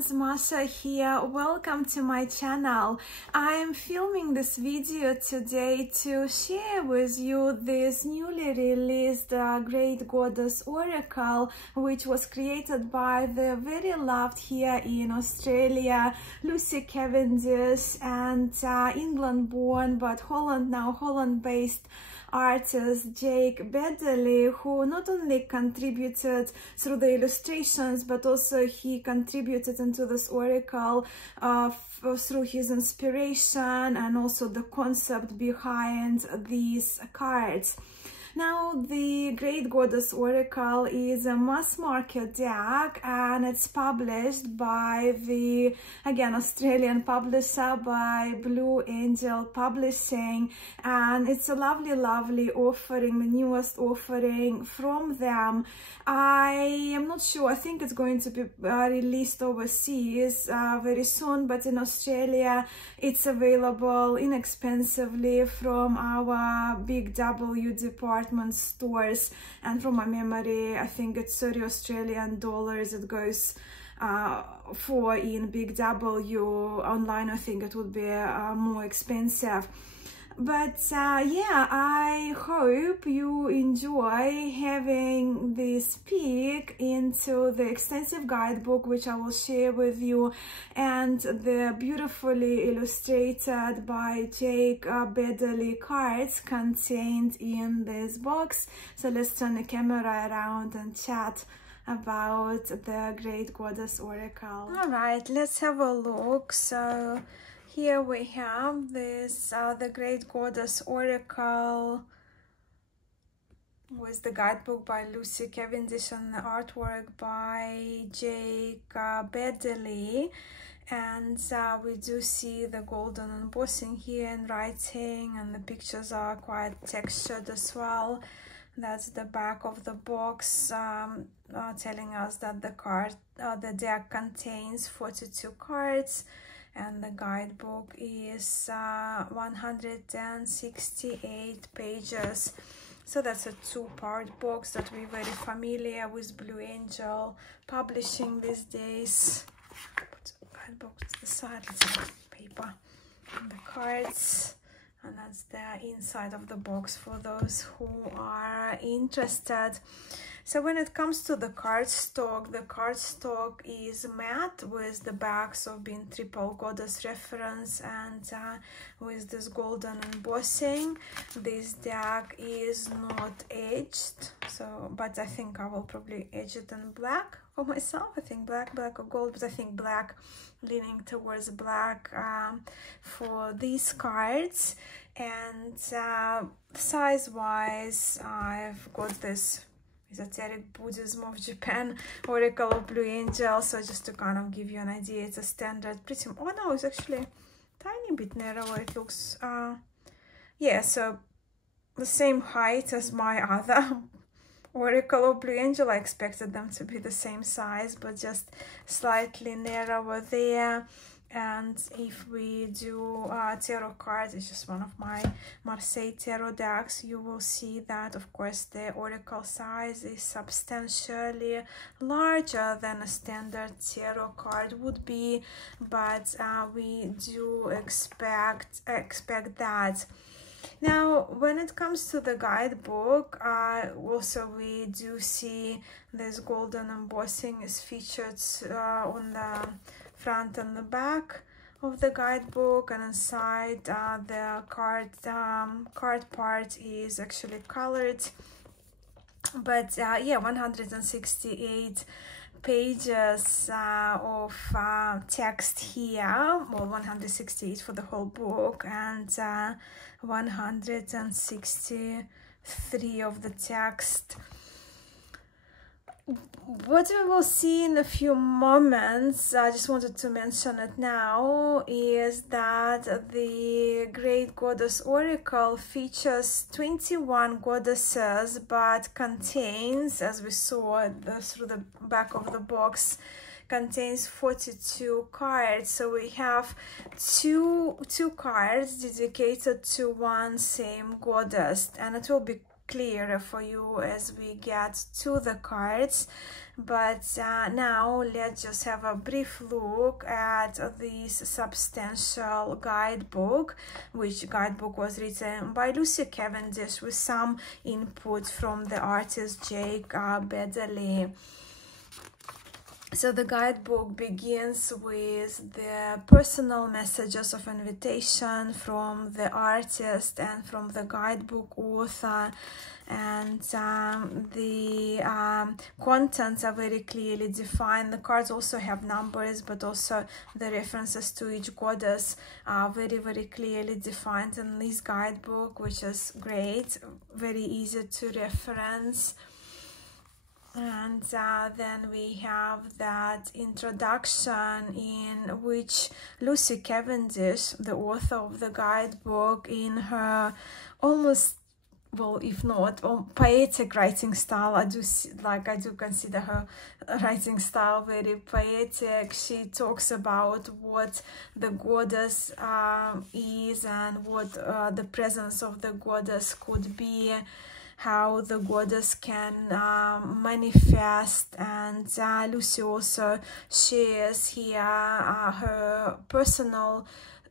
friends, Masha here. Welcome to my channel. I am filming this video today to share with you this newly released Great Goddess Oracle, which was created by the very loved here in Australia Lucy Cavendish, and England-born but Holland-based artist Jake Baddeley, who not only contributed through the illustrations, but also he contributed into this oracle through his inspiration and also the concept behind these cards. Now, the Great Goddess Oracle is a mass market deck, and it's published by the, again, Australian publisher, by Blue Angel Publishing, and it's a lovely offering, the newest offering from them. I am not sure, I think it's going to be released overseas very soon, but in Australia it's available inexpensively from our Big W department stores, and from my memory I think it's 30 Australian dollars it goes for in Big W. Online I think it would be more expensive. But yeah, I hope you enjoy having this peek into the extensive guidebook which I will share with you, and the beautifully illustrated by Jake Baddeley cards contained in this box. So let's turn the camera around and chat about the Great Goddess Oracle. Alright, let's have a look. So here we have this, the Great Goddess Oracle with the guidebook by Lucy Cavendish and the artwork by Jake Baddeley. And we do see the golden embossing here and writing, and the pictures are quite textured as well. That's the back of the box, telling us that the deck contains 42 cards. And the guidebook is 168 pages. So that's a two-part box that we're very familiar with Blue Angel publishing these days. Put the guidebook to the side, let's have paper and the cards. And that's the inside of the box for those who are interested. So when it comes to the cardstock is matte with the backs of being triple goddess reference and with this golden embossing. This deck is not edged, so but I think I will probably edge it in black for myself. I think black or gold, but I think black, leaning towards black for these cards. And size wise, I've got this Esoteric Buddhism of Japan Oracle of Blue Angel. So just to kind of give you an idea, it's a standard, pretty, oh no, it's actually tiny bit narrower. It looks yeah, so the same height as my other Oracle of Blue Angel. I expected them to be the same size, but just slightly narrower there. And if we do tarot cards, it's just one of my Marseille tarot decks, you will see that of course the oracle size is substantially larger than a standard tarot card would be, but we do expect that. Now, when it comes to the guidebook, also we do see this golden embossing is featured on the front and the back of the guidebook, and inside the card part is actually colored. But yeah, 168 pages of text here, well, 168 for the whole book, and 163 of the text. What we will see in a few moments, I just wanted to mention it now, is that the Great Goddess Oracle features 21 goddesses, but contains, as we saw through the back of the box, contains 42 cards. So we have two cards dedicated to one same goddess, and it will be clearer for you as we get to the cards. But now let's just have a brief look at this substantial guidebook, which guidebook was written by Lucy Cavendish with some input from the artist Jake Baddeley. So the guidebook begins with the personal messages of invitation from the artist and from the guidebook author, and the contents are very clearly defined. The cards also have numbers, but also the references to each goddess are very, very clearly defined in this guidebook, which is great, very easy to reference. And then we have that introduction in which Lucy Cavendish, the author of the guidebook, in her almost, well, if not poetic writing style, I do consider her writing style very poetic. She talks about what the goddess is and what the presence of the goddess could be, how the goddess can manifest, and Lucy also shares here her personal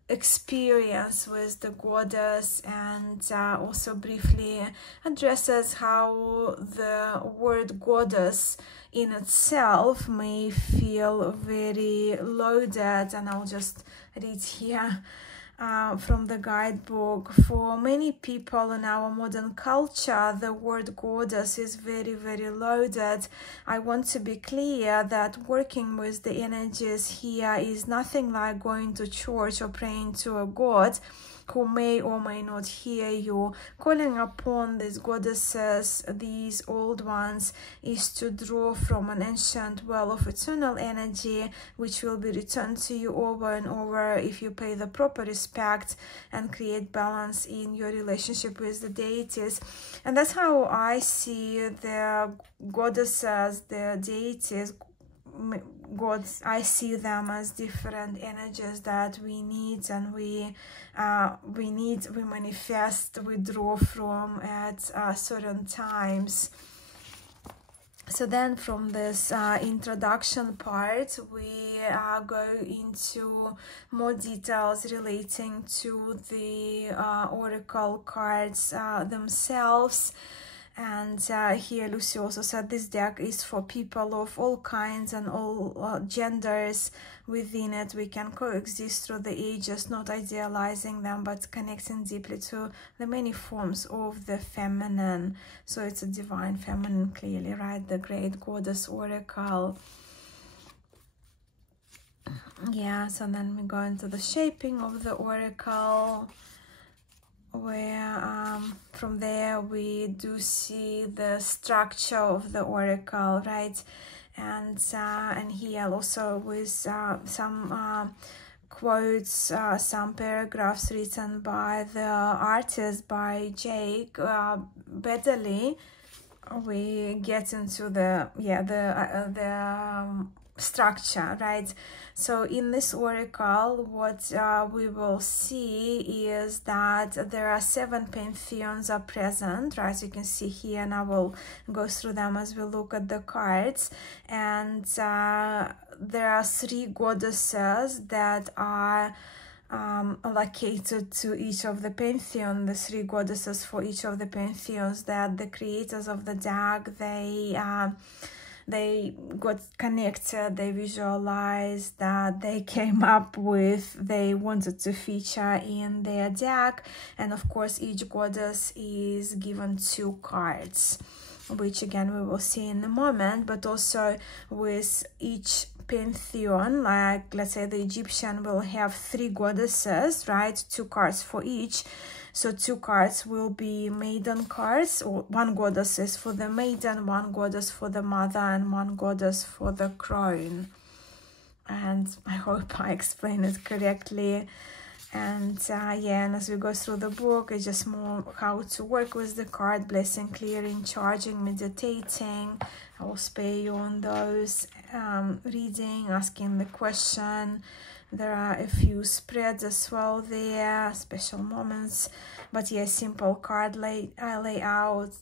experience with the goddess, and also briefly addresses how the word goddess in itself may feel very loaded. And I'll just read here from the guidebook. For many people in our modern culture, the word goddess is very, very loaded. I want to be clear that working with the energies here is nothing like going to church or praying to a god who may or may not hear you. Calling upon these goddesses, these old ones, is to draw from an ancient well of eternal energy, which will be returned to you over and over if you pay the proper respect and create balance in your relationship with the deities. And that's how I see the goddesses, the deities, gods. I see them as different energies that we need, and we manifest, we draw from at certain times. So then from this introduction part, we go into more details relating to the oracle cards themselves. And here Lucy also said this deck is for people of all kinds and all genders. Within it, we can coexist through the ages, not idealizing them, but connecting deeply to the many forms of the feminine. So it's a divine feminine, clearly, right? The great goddess oracle. Yeah, so then we go into the shaping of the oracle, where from there we do see the structure of the oracle, right? And here also with some quotes, some paragraphs written by the artist, by Jake Baddeley, we get into the structure, right? So in this oracle, what we will see is that there are 7 pantheons are present, right? So you can see here, and I will go through them as we look at the cards. And there are 3 goddesses that are allocated to each of the pantheon, the 3 goddesses for each of the pantheons that the creators of the deck, they got connected, they visualized, that they came up with, they wanted to feature in their deck. And of course, each goddess is given 2 cards, which again we will see in a moment. But also with each pantheon, like let's say the Egyptian will have 3 goddesses, right? 2 cards for each. So 2 cards will be maiden cards, or 1 goddess is for the maiden, 1 goddess for the mother, and 1 goddess for the crown. And I hope I explained it correctly. And yeah, and as we go through the book, it's just more how to work with the card, blessing, clearing, charging, meditating. I will spare you on those, reading, asking the question, There are a few spreads as well there, special moments. But yeah, simple card layout.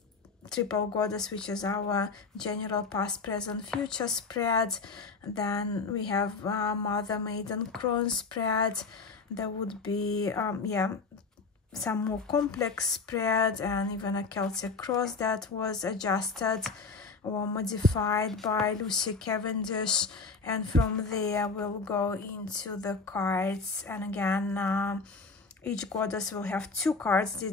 Triple goddess, which is our general past, present, future spread. Then we have mother, maiden, crone spread. There would be yeah, some more complex spread, and even a Celtic cross that was adjusted or modified by Lucy Cavendish. And from there we'll go into the cards, and again each goddess will have two cards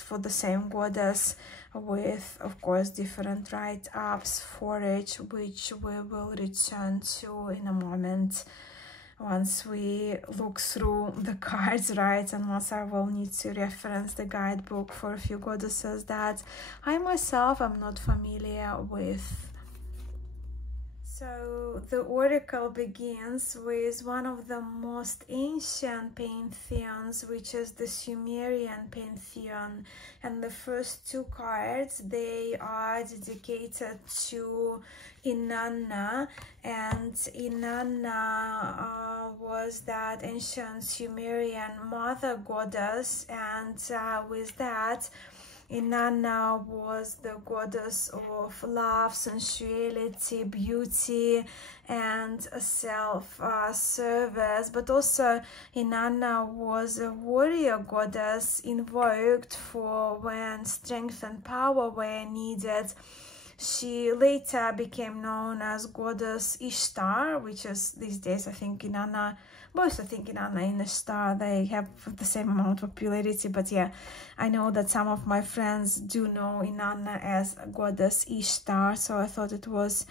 for the same goddess, with of course different write-ups for each, which we will return to in a moment once we look through the cards, right? And once I will need to reference the guidebook for a few goddesses that I myself am not familiar with. So the oracle begins with one of the most ancient pantheons, which is the Sumerian pantheon. And the first two cards, they are dedicated to Inanna. And Inanna was that ancient Sumerian mother goddess. And with that, Inanna was the goddess of love, sensuality, beauty, and self-service. But also Inanna was a warrior goddess invoked for when strength and power were needed. She later became known as goddess Ishtar, which is these days, I think, Inanna. Both, I think, Inanna and Ishtar, they have the same amount of popularity. But yeah, I know that some of my friends do know Inanna as goddess Ishtar, so I thought it was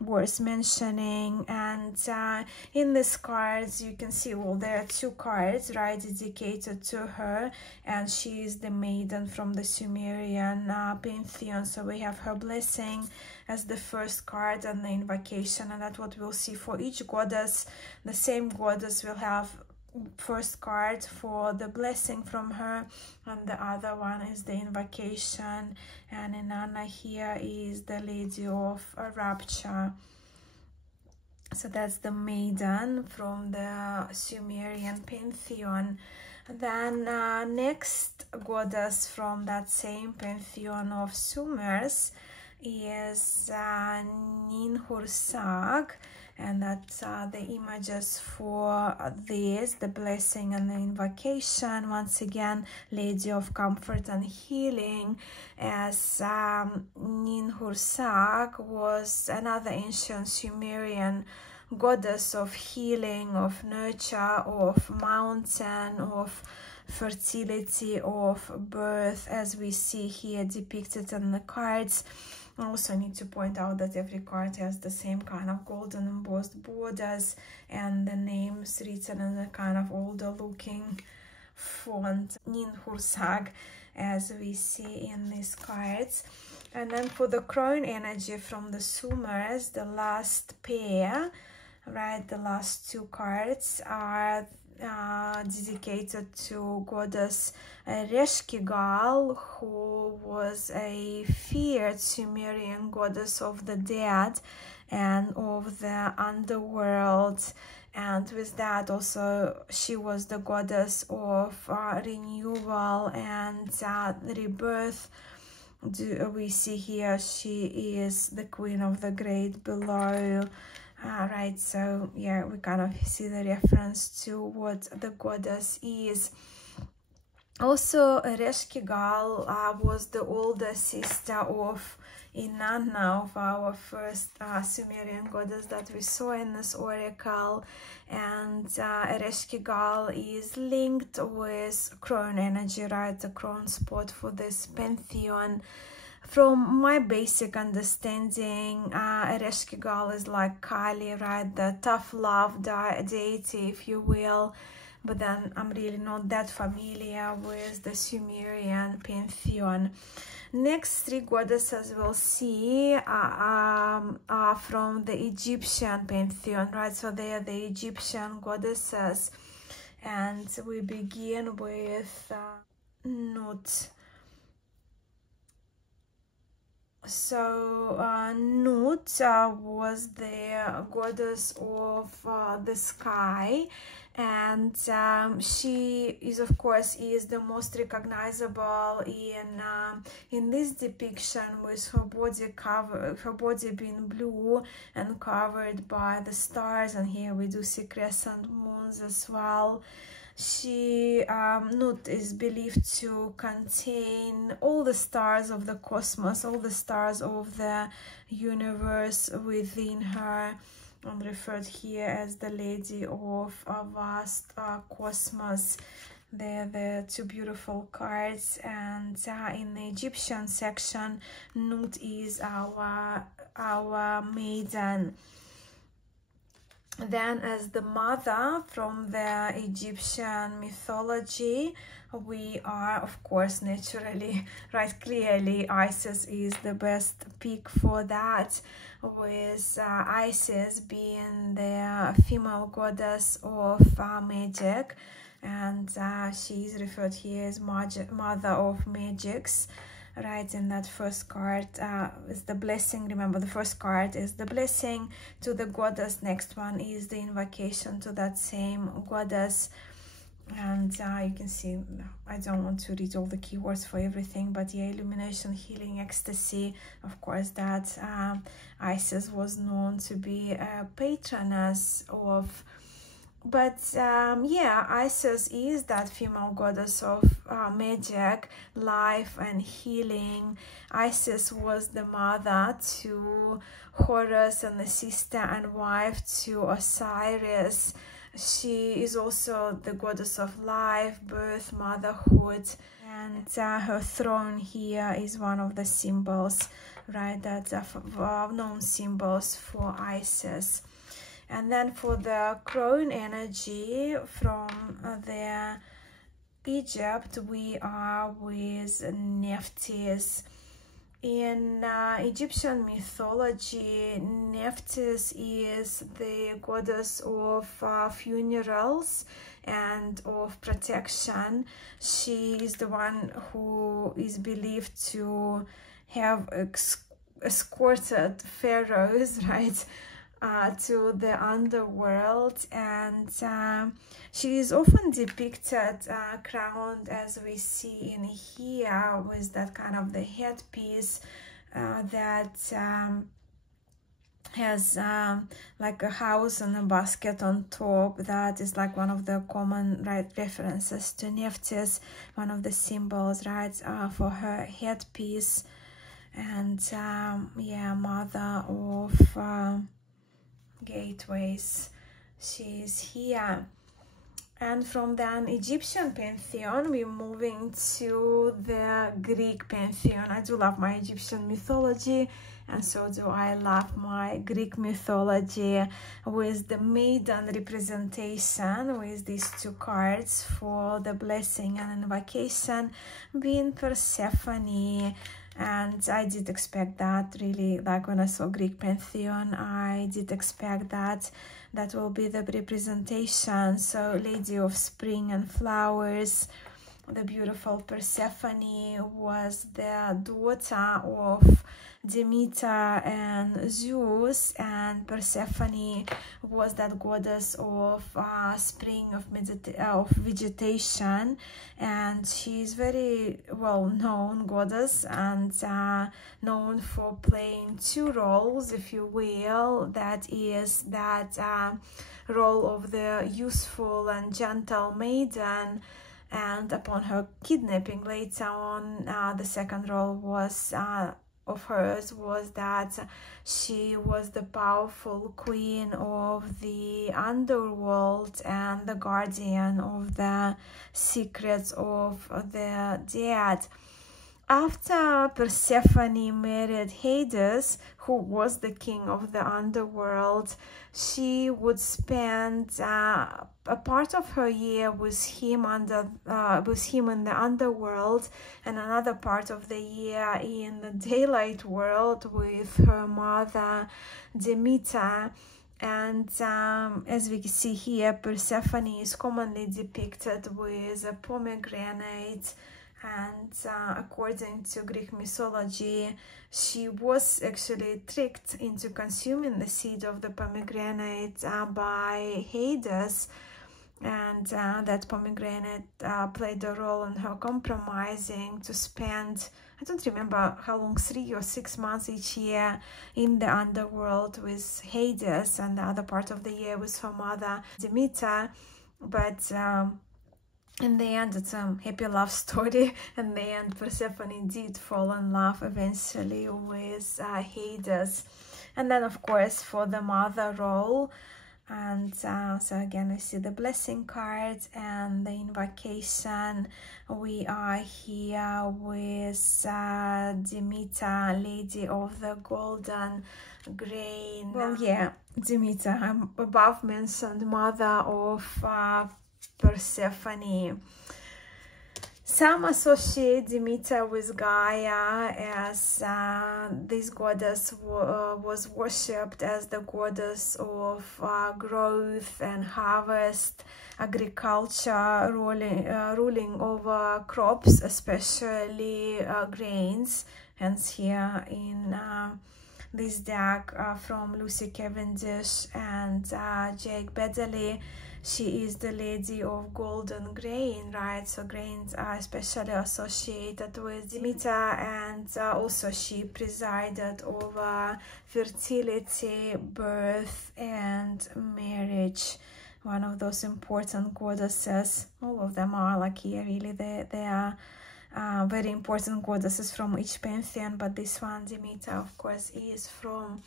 worth mentioning. And in these cards you can see, well, there are two cards, right, dedicated to her, and she is the maiden from the Sumerian pantheon. So we have her blessing as the first card and the invocation, and that's what we'll see for each goddess. The same goddess will have first card for the blessing from her, and the other one is the invocation. And Inanna here is the lady of rapture. So that's the maiden from the Sumerian pantheon. Then next goddess from that same pantheon of Sumers is Ninhursag, and that's the images for this, the blessing and the invocation. Once again, lady of comfort and healing, as Ninhursag was another ancient Sumerian goddess of healing, of nurture, of mountain, of fertility, of birth, as we see here depicted in the cards. I also need to point out that every card has the same kind of golden embossed borders, and the names written in a kind of older looking font, Ninhursag, as we see in these cards. And then for the crown energy from the Sumers, the last pair, right, the last two cards are dedicated to goddess Reshkigal, who was a feared Sumerian goddess of the dead and of the underworld. And with that also, she was the goddess of renewal and rebirth. We see here she is the queen of the great below. Right, so yeah, we kind of see the reference to what the goddess is. Also, Reshkigal was the older sister of Inanna, of our first Sumerian goddess that we saw in this oracle. And Reshkigal is linked with crown energy, right, the crown spot for this pantheon. From my basic understanding, Reshkigal is like Kali, right, the tough love deity, if you will. But then I'm really not that familiar with the Sumerian pantheon. Next three goddesses we'll see are from the Egyptian pantheon, right? So they are the Egyptian goddesses. And we begin with Nut. So Nut was the goddess of the sky, and she is, of course, is the most recognizable in this depiction, with her body being blue and covered by the stars, and here we do see crescent moons as well. She Nut is believed to contain all the stars of the cosmos, all the stars of the universe within her, and referred here as the Lady of a Vast Cosmos. They're the two beautiful cards, and in the Egyptian section, Nut is our maiden. Then, as the mother from the Egyptian mythology, we are, of course, naturally, right, clearly Isis is the best pick for that, with Isis being the female goddess of magic, and she is referred here as mother of magics. Right, in that first card is the blessing. Remember, the first card is the blessing to the goddess. Next one is the invocation to that same goddess. And you can see, I don't want to read all the keywords for everything, but yeah, illumination, healing, ecstasy. Of course, that Isis was known to be a patroness of. But yeah, Isis is that female goddess of magic, life, and healing. Isis was the mother to Horus and the sister and wife to Osiris. She is also the goddess of life, birth, motherhood, and her throne here is one of the symbols, right, that are known symbols for Isis. And then for the crown energy from the Egypt, we are with Nephthys. In Egyptian mythology, Nephthys is the goddess of funerals and of protection. She is the one who is believed to have escorted pharaohs, right, to the underworld, and she is often depicted crowned, as we see in here, with that kind of the headpiece that has like a house and a basket on top. That is like one of the common, right, references to Nephthys, one of the symbols, right, for her headpiece. And yeah, mother of gateways, she is here. And from the Egyptian pantheon, we're moving to the Greek pantheon. I do love my Egyptian mythology, and so do I love my Greek mythology, with the maiden representation with these two cards for the blessing and invocation being Persephone. And I did expect that, really, like when I saw Greek pantheon, I did expect that will be the representation. So Lady of Spring and Flowers, the beautiful Persephone was the daughter of Demeter and Zeus, and Persephone was that goddess of spring, of vegetation, and she is very well known goddess, and known for playing two roles, if you will. That is that role of the useful and gentle maiden, and upon her kidnapping later on, the second role was of hers was that she was the powerful queen of the underworld and the guardian of the secrets of the dead. After Persephone married Hades, who was the king of the underworld, she would spend a part of her year with him in the underworld, and another part of the year in the daylight world with her mother Demeter. And as we see here, Persephone is commonly depicted with a pomegranate and according to Greek mythology, she was actually tricked into consuming the seed of the pomegranate by Hades, and that pomegranate played a role in her compromising to spend, I don't remember how long, 3 or 6 months each year in the underworld with Hades, and the other part of the year with her mother Demeter. But in the end, it's a happy love story. In the end, Persephone did fall in love eventually with Hades. And then, of course, for the mother role, and so again we see the blessing card and the invocation. We are here with Demeter, Lady of the Golden Grain. Well, yeah, Demeter, I'm above mentioned mother of Persephone. Some associate Demeter with Gaia, as this goddess was worshipped as the goddess of growth and harvest, agriculture, ruling over crops, especially grains. Hence here in this deck from Lucy Cavendish and Jake Baddeley, she is the lady of golden grain, right? So grains are especially associated with Demeter, and also she presided over fertility, birth, and marriage. One of those important goddesses. All of them are like here, really. They are very important goddesses from each pantheon, but this one, Demeter, of course, is from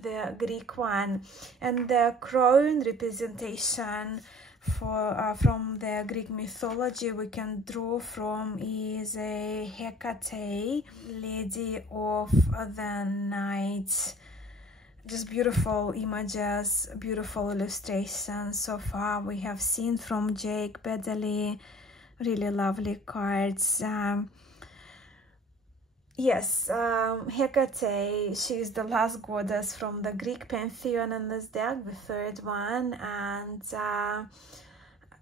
the Greek one. And the crown representation for from the Greek mythology we can draw from is a Hecate, lady of the night. Just beautiful images, beautiful illustrations so far we have seen from Jake Baddeley. Really lovely cards. Yes, Hecate, she is the last goddess from the Greek pantheon in this deck, the third one, and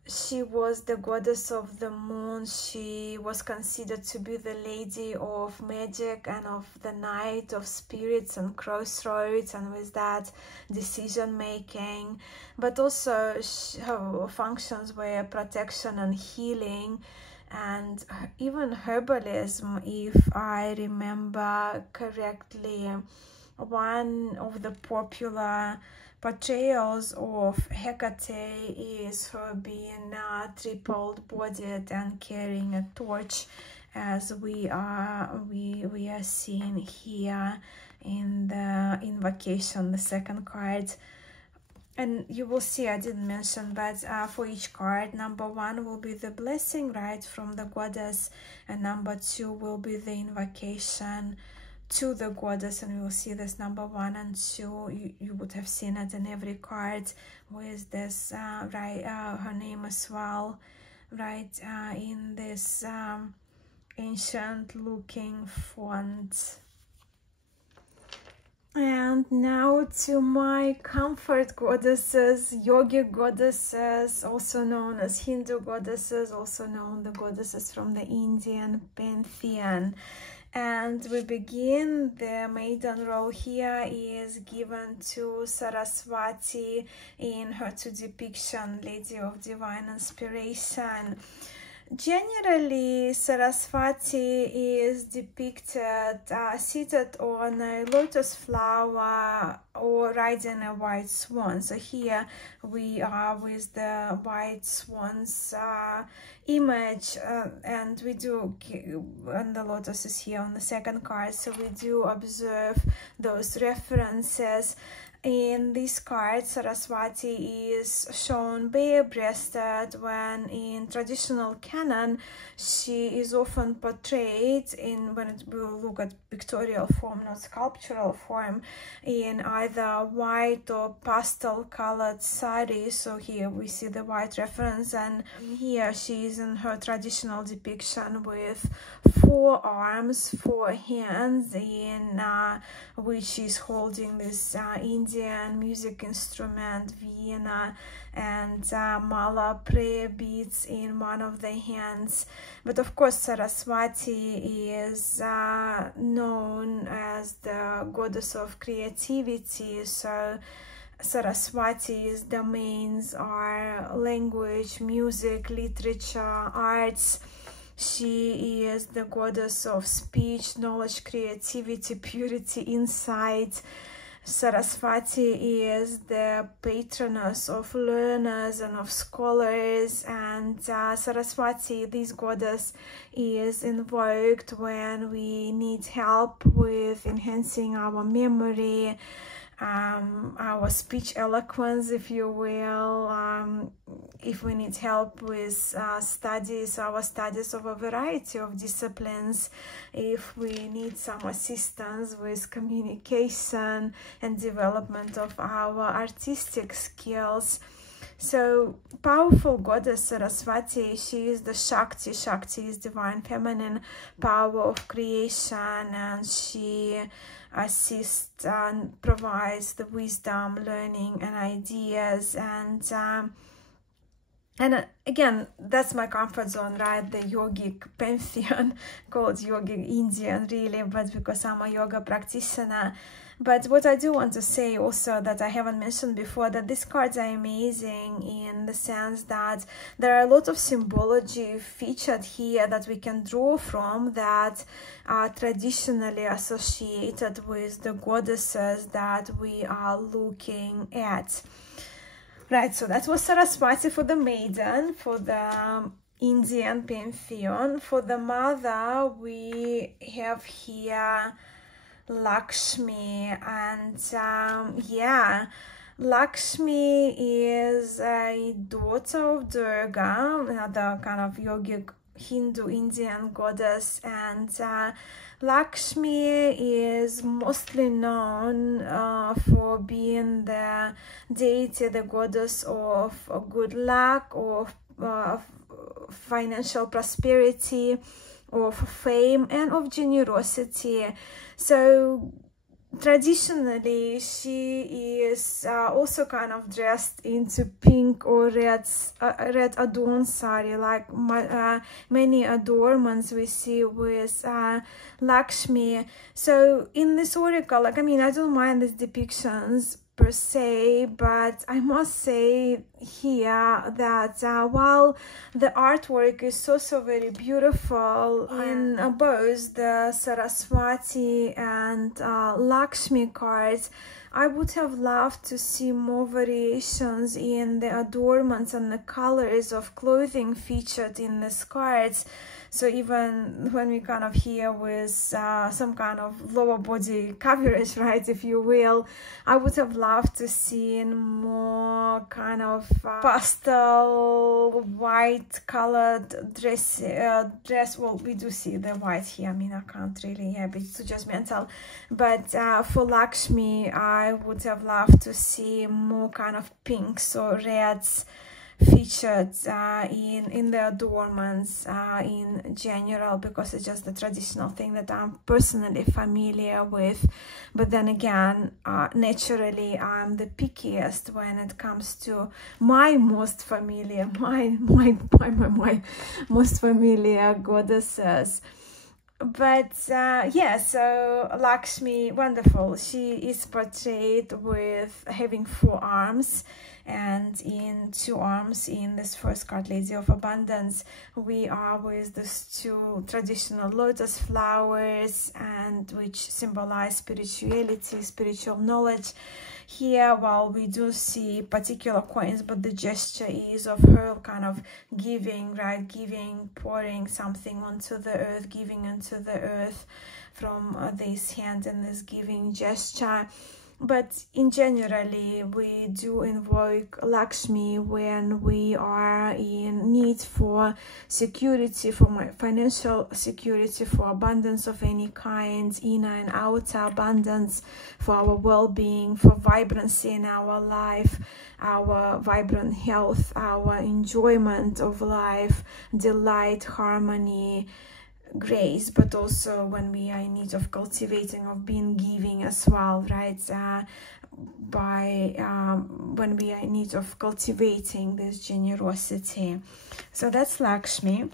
she was the goddess of the moon. She was considered to be the lady of magic and of the night, of spirits and crossroads, and with that decision making. But also her functions were protection and healing, and even herbalism, if I remember correctly. One of the popular portrayals of Hecate is her being triple-bodied and carrying a torch, as we are seeing here in the invocation, the second card. And you will see, I didn't mention, but for each card, number 1 will be the blessing, right, from the goddess, and number 2 will be the invocation to the goddess. And we will see this number 1 and 2. You would have seen it in every card with this, her name as well, right, in this ancient-looking font. And now to my comfort goddesses, yogic goddesses, also known as Hindu goddesses, also known the goddesses from the Indian pantheon. And we begin, the maiden role here is given to Saraswati in her 2 depiction, Lady of Divine Inspiration. Generally, Saraswati is depicted seated on a lotus flower or riding a white swan. So here we are with the white swan's image, and we do, and the lotus is here on the second card, so we do observe those references. In this card, Saraswati is shown bare-breasted, when in traditional canon she is often portrayed in, when we will look at pictorial form, not sculptural form, in either white or pastel-colored sari. So here we see the white reference, and here she is in her traditional depiction with 4 arms, 4 hands, in which is holding this Indian music instrument, veena, and mala prayer beads in one of the hands. But of course Saraswati is known as the goddess of creativity, so Saraswati's domains are language, music, literature, arts. She is the goddess of speech, knowledge, creativity, purity, insight. Saraswati is the patroness of learners and of scholars, and Saraswati, this goddess, is invoked when we need help with enhancing our memory, our speech eloquence, if you will, if we need help with studies, our studies of a variety of disciplines, if we need some assistance with communication and development of our artistic skills. So powerful goddess Saraswati, she is the Shakti. Shakti is divine feminine power of creation, and she assists and provides the wisdom, learning, and ideas. And again, that's my comfort zone, right? The yogic pantheon, called yogic Indian, really, but because I'm a yoga practitioner. But what I do want to say also that I haven't mentioned before, that these cards are amazing in the sense that there are a lot of symbology featured here that we can draw from, that are traditionally associated with the goddesses that we are looking at. Right, so that was Saraswati for the maiden, for the Indian pantheon. For the mother, we have here Lakshmi, and yeah, Lakshmi is a daughter of Durga, another kind of yogic Hindu Indian goddess, and Lakshmi is mostly known for being the deity, the goddess of good luck, of financial prosperity, of fame, and of generosity. So traditionally she is also kind of dressed into pink or red adorned sari, like many adornments we see with Lakshmi. So in this oracle, like, I mean, I don't mind these depictions per se, but I must say here that while the artwork is also very beautiful in both the Saraswati and Lakshmi cards, I would have loved to see more variations in the adornments and the colors of clothing featured in these cards. So even when we kind of here with some kind of lower body coverage, right, if you will, I would have loved to see more kind of pastel white colored dress. Well, we do see the white here. I mean, I can't really, yeah, but it's just mental. But for Lakshmi, I would have loved to see more kind of pinks or reds featured in the adornments in general, because it's just the traditional thing that I'm personally familiar with. But then again, naturally I'm the pickiest when it comes to my most familiar, my most familiar goddesses. But yeah, so Lakshmi, wonderful. She is portrayed with having 4 arms, and in 2 arms in this first card, Lady of Abundance, we are with these 2 traditional lotus flowers, and which symbolize spirituality, spiritual knowledge. Here, while we do see particular coins, but the gesture is of her kind of giving, right? Giving, pouring something onto the earth, giving into the earth from this hand and this giving gesture. But in generally, we do invoke Lakshmi when we are in need for security, for my financial security, for abundance of any kind, inner and outer abundance, for our well-being, for vibrancy in our life, our vibrant health, our enjoyment of life, delight, harmony, grace, but also when we are in need of cultivating, of being giving as well, right? When we are in need of cultivating this generosity. So that's Lakshmi.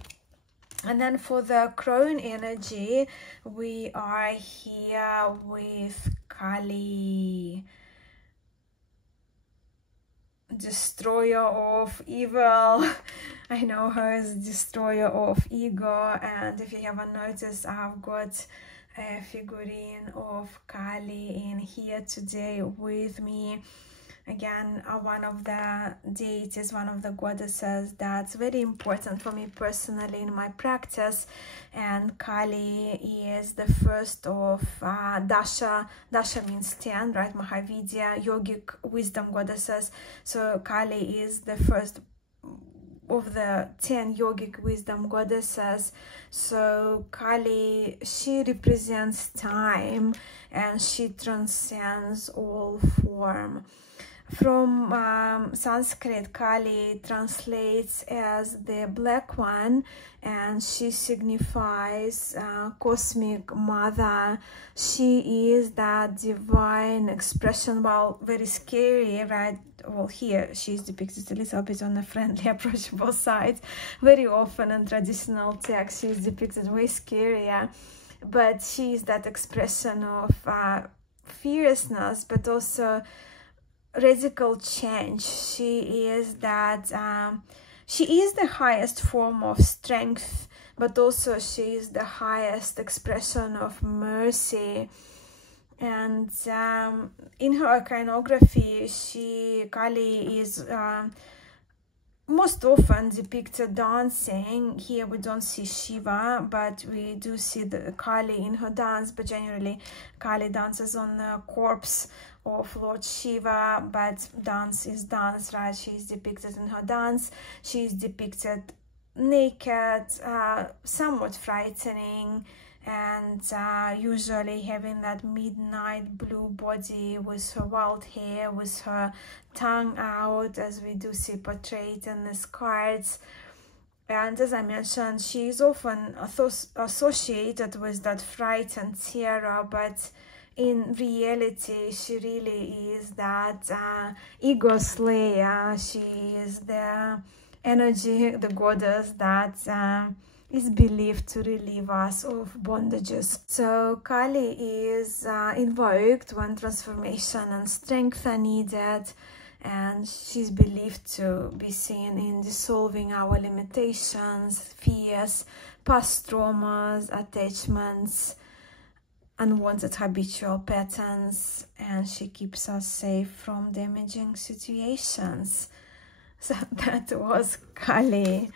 And then for the crone energy, we are here with Kali, destroyer of evil. I know her as destroyer of ego, and if you haven't noticed, I've got a figurine of Kali in here today with me. Again, one of the deities, one of the goddesses that's very important for me personally in my practice. And Kali is the first of Dasha. Dasha means 10, right? Mahavidya, yogic wisdom goddesses. So Kali is the first of the 10 yogic wisdom goddesses. So Kali, she represents time and she transcends all form. From Sanskrit, Kali translates as the black one, and she signifies cosmic mother. She is that divine expression. Well, very scary, right? Well, here she's depicted a little bit on the friendly, approachable side. Very often in traditional texts, she's depicted way scarier, but she is that expression of fierceness, but also radical change. She is that she is the highest form of strength, but also she is the highest expression of mercy. And in her iconography, Kali is most often depicted dancing. Here we don't see Shiva, but we do see the Kali in her dance. But generally, Kali dances on the corpse of Lord Shiva, but dance is dance, right? She is depicted in her dance. She is depicted naked, somewhat frightening, and usually having that midnight blue body with her wild hair, with her tongue out, as we do see portrayed in these cards. And as I mentioned, she is often associated with that fright and terror, but in reality, she really is that ego slayer. She is the energy, the goddess that is believed to relieve us of bondages. So Kali is invoked when transformation and strength are needed, and she's believed to be seen in dissolving our limitations, fears, past traumas, attachments, unwanted habitual patterns, and she keeps us safe from damaging situations. So that was Kali.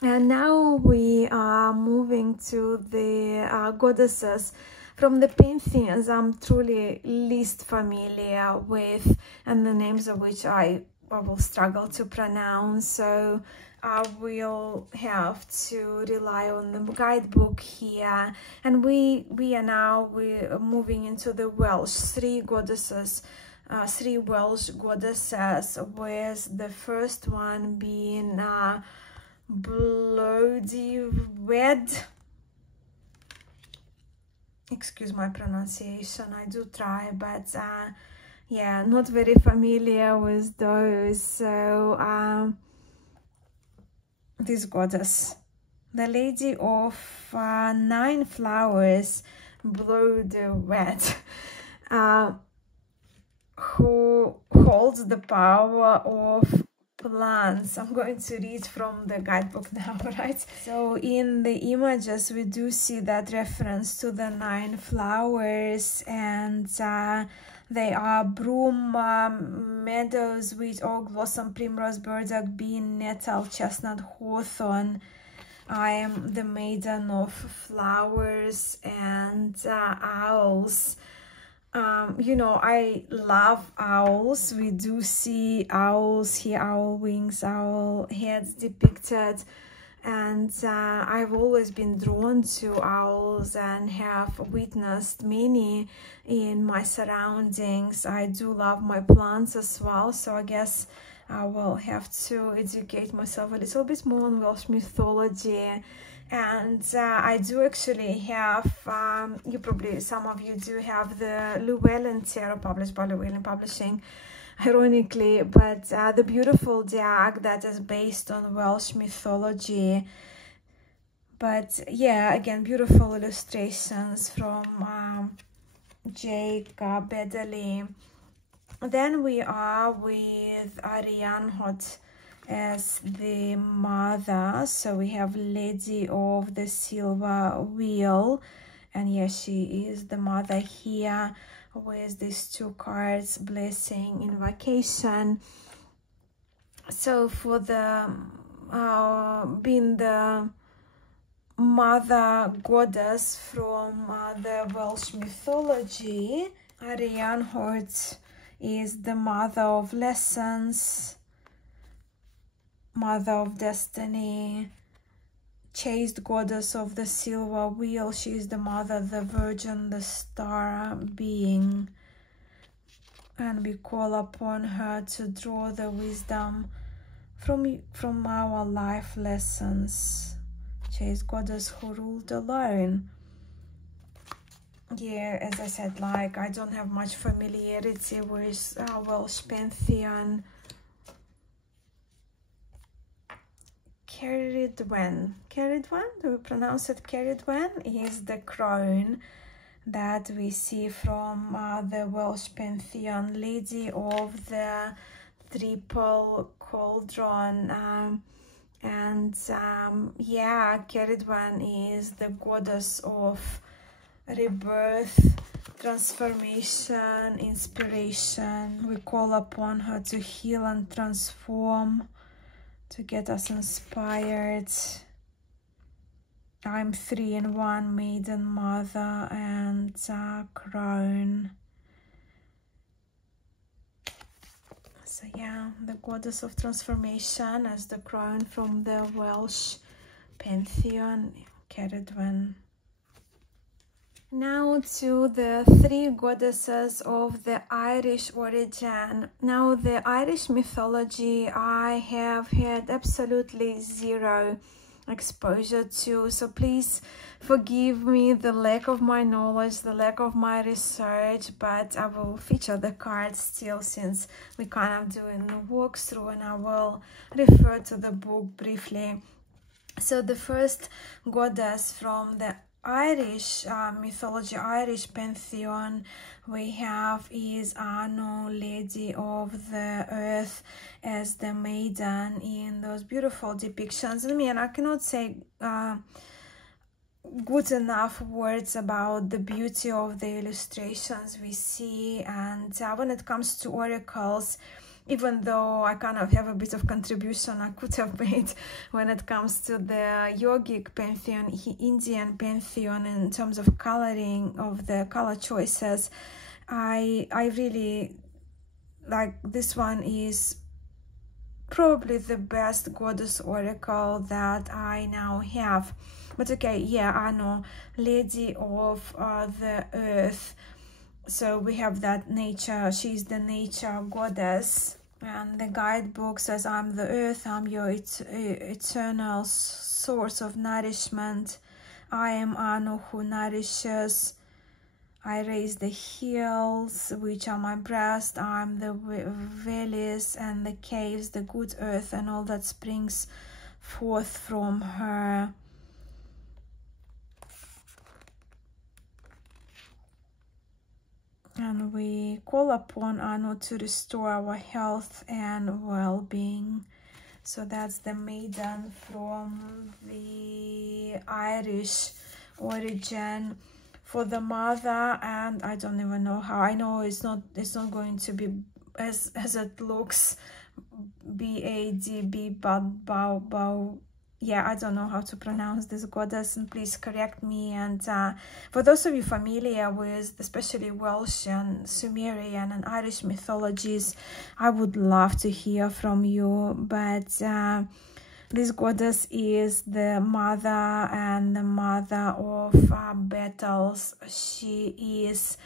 And now we are moving to the goddesses from the Pantheons I'm truly least familiar with, and the names of which I will struggle to pronounce. So I will have to rely on the guidebook here. And we're moving into the Welsh, three Welsh goddesses, with the first one being Bloody Red. Excuse my pronunciation, I do try, but yeah, not very familiar with those. So this goddess, the Lady of 9 Flowers, Bloody Red, who holds the power of plants. I'm going to read from the guidebook now, right? So in the images we do see that reference to the 9 flowers, and they are broom, meadows, wheat, oak, blossom, primrose, burdock, bean, nettle, chestnut, hawthorn. I am the maiden of flowers and owls. You know, I love owls. We do see owls here, owl wings, owl heads depicted, and I've always been drawn to owls and have witnessed many in my surroundings. I do love my plants as well, so I guess I will have to educate myself a little bit more on Welsh mythology. And I do actually have, some of you do have the Llewellyn Tarot published by Llewellyn Publishing, ironically, but the beautiful deck that is based on Welsh mythology. But yeah, again, beautiful illustrations from Jacob Baddeley. Then we are with Arianrhod as the mother. So we have Lady of the Silver Wheel, and yes, she is the mother here with these two cards, blessing, invocation. So for the being the mother goddess from the Welsh mythology, Arianrhod is the mother of lessons, mother of destiny, chaste goddess of the silver wheel. She is the mother, the virgin, the star being, and we call upon her to draw the wisdom from our life lessons. Chaste goddess who ruled alone. Yeah, as I said, like, I don't have much familiarity with Welsh Pantheon. Ceridwen, do we pronounce it Ceridwen? Is the crown that we see from the Welsh Pantheon, Lady of the Triple Cauldron. Yeah, Ceridwen is the goddess of rebirth, transformation, inspiration. We call upon her to heal and transform, to get us inspired. I'm 3 in 1, maiden, mother, and crown. So yeah, the goddess of transformation as the crown from the Welsh Pantheon, Ceridwen. Now to the 3 goddesses of the Irish origin. Now the Irish mythology I have had absolutely zero exposure to, so please forgive me the lack of my knowledge, the lack of my research, but I will feature the cards still, since we kind of doing a walkthrough, and I will refer to the book briefly. So the first goddess from the Irish mythology, Irish pantheon we have is Anu, Lady of the Earth, as the maiden in those beautiful depictions. I mean, I cannot say good enough words about the beauty of the illustrations we see. And when it comes to oracles, even though I kind of have a bit of contribution I could have made when it comes to the yogic pantheon, Indian pantheon, in terms of coloring, of the color choices, I really like this one. Is probably the best goddess oracle that I now have. But okay, yeah, Anu, Lady of the Earth. So we have that nature, she's the nature goddess, and the guidebook says, I'm the earth, I'm your eternal source of nourishment. I am Anu who nourishes. I raise the hills, which are my breast. I'm the valleys and the caves, the good earth, and all that springs forth from her. And we call upon Anu to restore our health and well-being. So that's the maiden from the Irish origin. For the mother, and I don't even know how. I know it's not going to be as it looks. B-A-D-B, bow. Yeah, I don't know how to pronounce this goddess, and please correct me. And for those of you familiar with especially Welsh and Sumerian and Irish mythologies, I would love to hear from you. But this goddess is the mother and the mother of battles. She is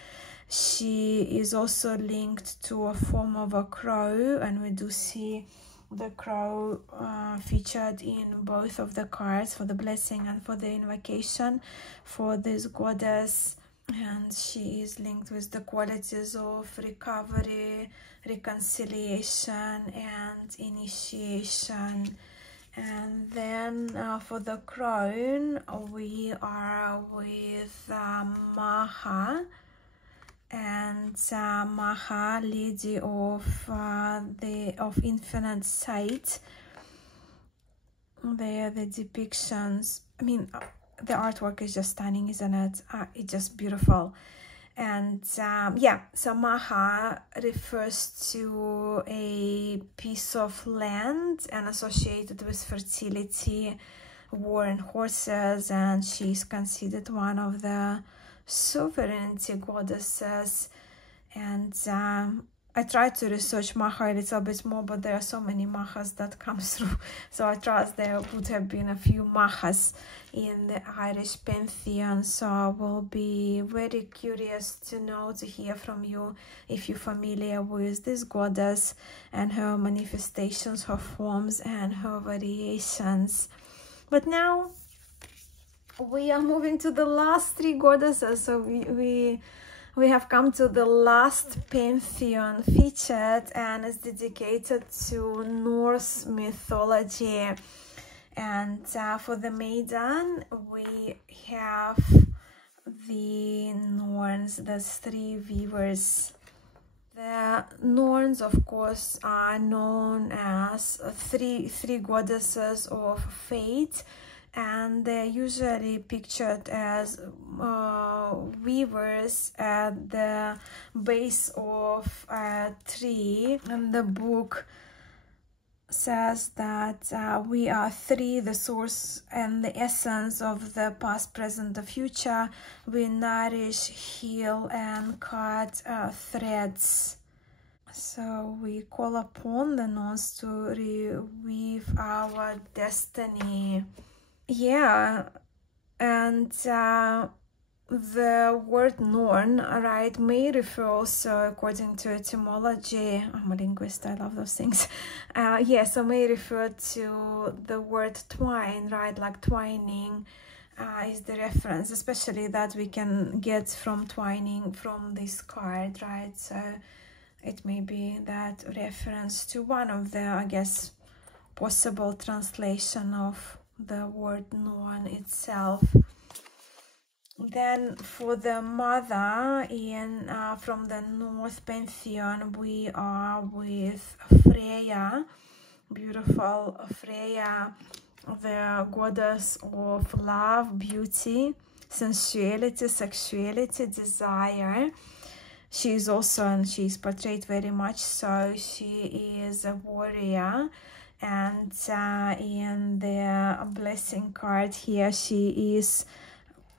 She is also linked to a form of a crow, and we do see the crow featured in both of the cards for the blessing and for the invocation for this goddess. And she is linked with the qualities of recovery, reconciliation, and initiation. And then for the crown, we are with Maha, and Maha, lady of infinite sight. There, the depictions. I mean, the artwork is just stunning, isn't it? It's just beautiful. And yeah, so Maha refers to a piece of land and associated with fertility, war, and horses, and she's considered one of the sovereignty goddesses. And I tried to research Maha a little bit more, but there are so many Mahas that come through, so I trust there would have been a few Mahas in the Irish Pantheon. So I will be very curious to know, to hear from you, if you're familiar with this goddess and her manifestations, her forms, and her variations. But now we are moving to the last three goddesses. So we have come to the last pantheon featured, and it's dedicated to Norse mythology. And for the maiden, we have the Norns, the three weavers. The Norns, of course, are known as three goddesses of fate, and they're usually pictured as weavers at the base of a tree. And the book says that we are three, the source and the essence of the past, present, the future. We nourish, heal, and cut threads. So we call upon the Norns to reweave our destiny. Yeah, and the word Norn, right, may refer also, according to etymology, I'm a linguist, I love those things, yeah, so may refer to the word twine, right, like twining is the reference, especially that we can get from twining from this card, right, so it may be that reference to one of the, I guess, possible translation of the word Norn itself. Then for the mother in from the North Pantheon, we are with Freya, beautiful Freya, the goddess of love, beauty, sensuality, sexuality, desire. She is also, and she's portrayed very much so, she is a warrior. And in the blessing card here, she is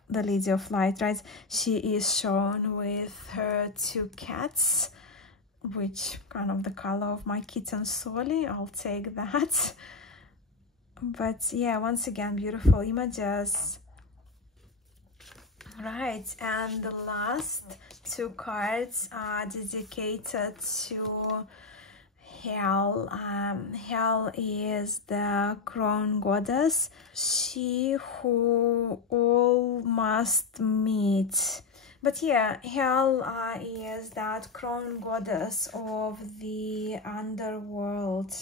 the Lady of Light, right? She is shown with her two cats, which kind of the color of my kitten Soli. I'll take that. But yeah, once again, beautiful images. Right, and the last two cards are dedicated to Hel. Hel is the crown goddess, she who all must meet. But yeah, Hel is that crown goddess of the underworld,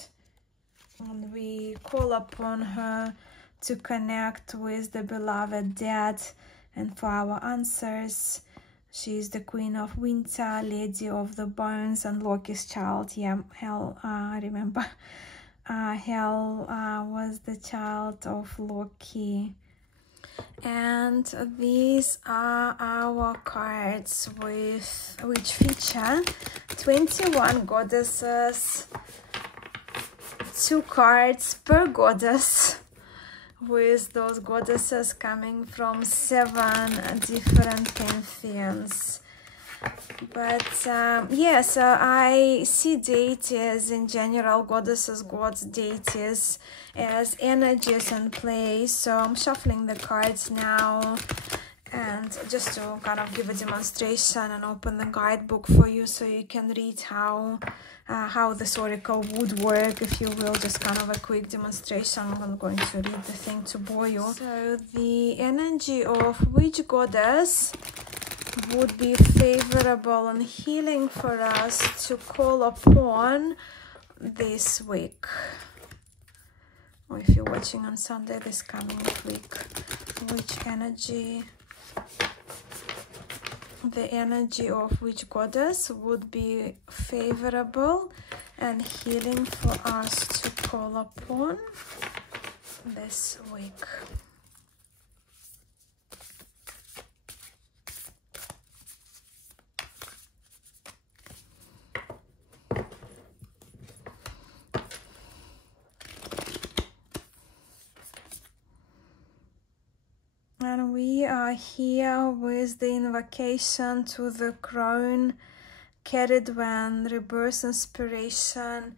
and we call upon her to connect with the beloved dead and for our answers. She is the queen of winter, lady of the bones, and Loki's child. Yeah, Hel, remember, Hel was the child of Loki. And these are our cards with which feature 21 goddesses, 2 cards per goddess, with those goddesses coming from 7 different pantheons. But yeah, so I see deities in general, goddesses, gods, deities, as energies in play. So I'm shuffling the cards now, And just to kind of give a demonstration and open the guidebook for you so you can read how this oracle would work, if you will. Just kind of a quick demonstration. I'm not going to read the thing to bore you. So the energy of which goddess would be favorable and healing for us to call upon this week, or if you're watching on Sunday, this coming week. Which energy, the energy of which goddess would be favorable and healing for us to call upon this week. And we are here with the invocation to the crown, Cavendish, rebirth, inspiration,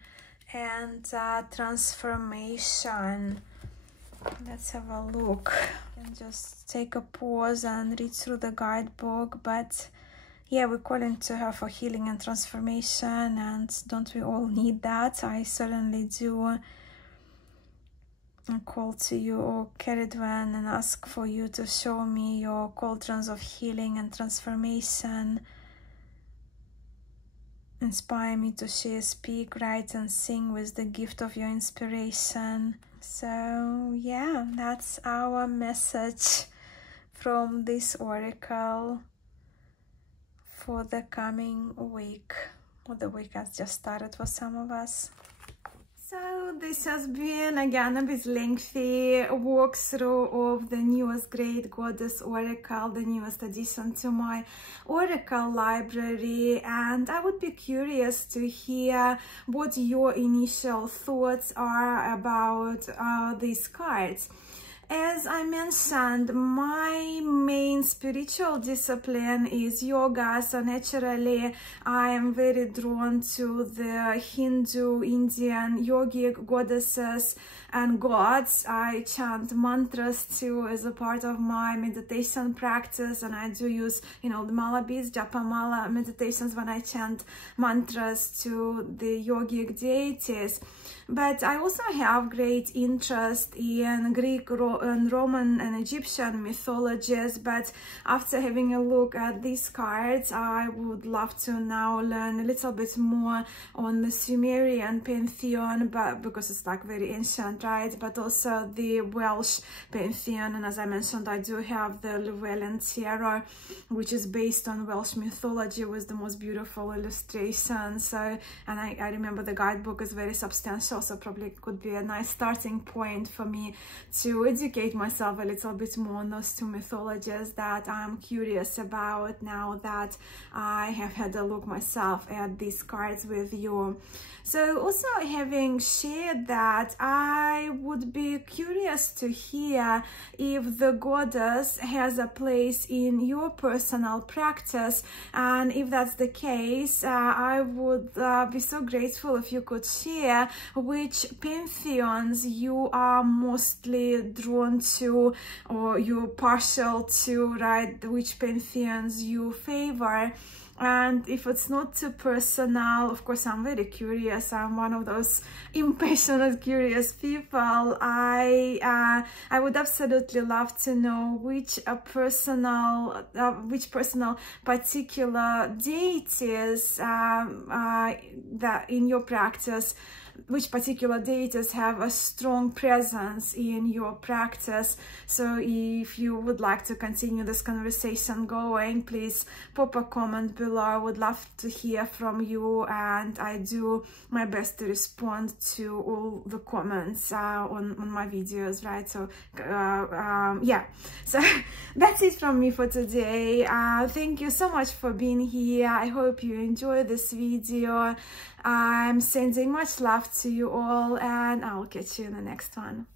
and transformation. Let's have a look. And just take a pause and read through the guidebook. But yeah, we're calling to her for healing and transformation, and don't we all need that? I certainly do. I call to you, O Cavendish, and ask for you to show me your cauldrons of healing and transformation. Inspire me to share, speak, write, and sing with the gift of your inspiration. So yeah, that's our message from this oracle for the coming week, or the week has just started for some of us. So this has been again a bit lengthy walkthrough of the newest Great Goddess Oracle, the newest addition to my Oracle library, and I would be curious to hear what your initial thoughts are about these cards. As I mentioned, my main spiritual discipline is yoga, so naturally I am very drawn to the Hindu, Indian, yogic goddesses and gods. I chant mantras too as a part of my meditation practice, and I do use, you know, the malabis, japa mala meditations when I chant mantras to the yogic deities. But I also have great interest in Greek and Roman and Egyptian mythologies, but after having a look at these cards, I would love to now learn a little bit more on the Sumerian Pantheon, but because it's like very ancient, right? But also the Welsh Pantheon, and as I mentioned, I do have the Llewellyn Tarot, which is based on Welsh mythology with the most beautiful illustrations. So, and I remember the guidebook is very substantial, so probably could be a nice starting point for me to educate myself a little bit more on those two mythologies that I'm curious about now that I have had a look myself at these cards with you. So also having shared that, I would be curious to hear if the goddess has a place in your personal practice, and if that's the case, I would be so grateful if you could share which pantheons you are mostly drawn to, or you're partial to, right? Which pantheons you favor. And if it's not too personal, of course, I'm very curious. I'm one of those impassioned, curious people. I would absolutely love to know which personal particular deities that in your practice, which particular deities have a strong presence in your practice. So if you would like to continue this conversation going, please pop a comment below. I would love to hear from you, and I do my best to respond to all the comments on my videos, right? So yeah, so that's it from me for today. Thank you so much for being here. I hope you enjoyed this video. I'm sending much love to you all, and I'll catch you in the next one.